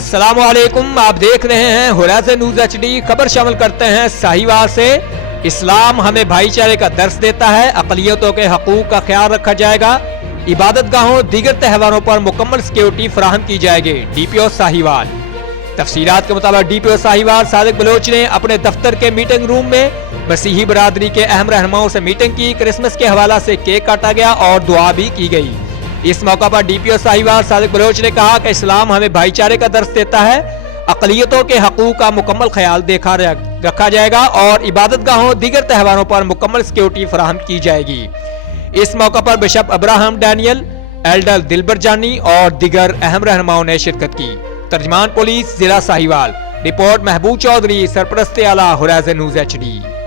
अस्सलाम वालेकुम, आप देख रहे हैं होराइज़न न्यूज़ HD। खबर शामिल करते हैं साहिवाल से। इस्लाम हमें भाईचारे का दर्स देता है, अक़लियतों के हकूक़ का ख्याल रखा जाएगा, इबादत गाहों दीगर त्योहारों पर मुकम्मल सिक्योरिटी फराहम की जाएगी। DPO साहिवाल। तफसीलात के मुताबिक DPO साहिवाल सादिक बलोच ने अपने दफ्तर के मीटिंग रूम में मसीही बरादरी के अहम रहनुमाओं से मीटिंग की। क्रिसमस के हवाला से केक काटा गया और दुआ भी की गई। इस मौका पर DPO साहिवाल सादिक बलोच ने कहा कि इस्लाम हमें भाईचारे का दर्स देता है, अक़लियतों के हकूक़ का मुकम्मल ख्याल रखा जाएगा और इबादत गाहों दीगर त्योहारों पर मुकम्मल सिक्योरिटी फराहम की जाएगी। इस मौका पर बिशप अब्राहम डैनियल, एल्डर दिलबर जानी और दीगर अहम रहनुमाओं ने शिरकत की। तर्जमान पुलिस जिला साहिवाल। रिपोर्ट महबूब चौधरी, सरपरस्त आला, होराइज़न न्यूज़ HD।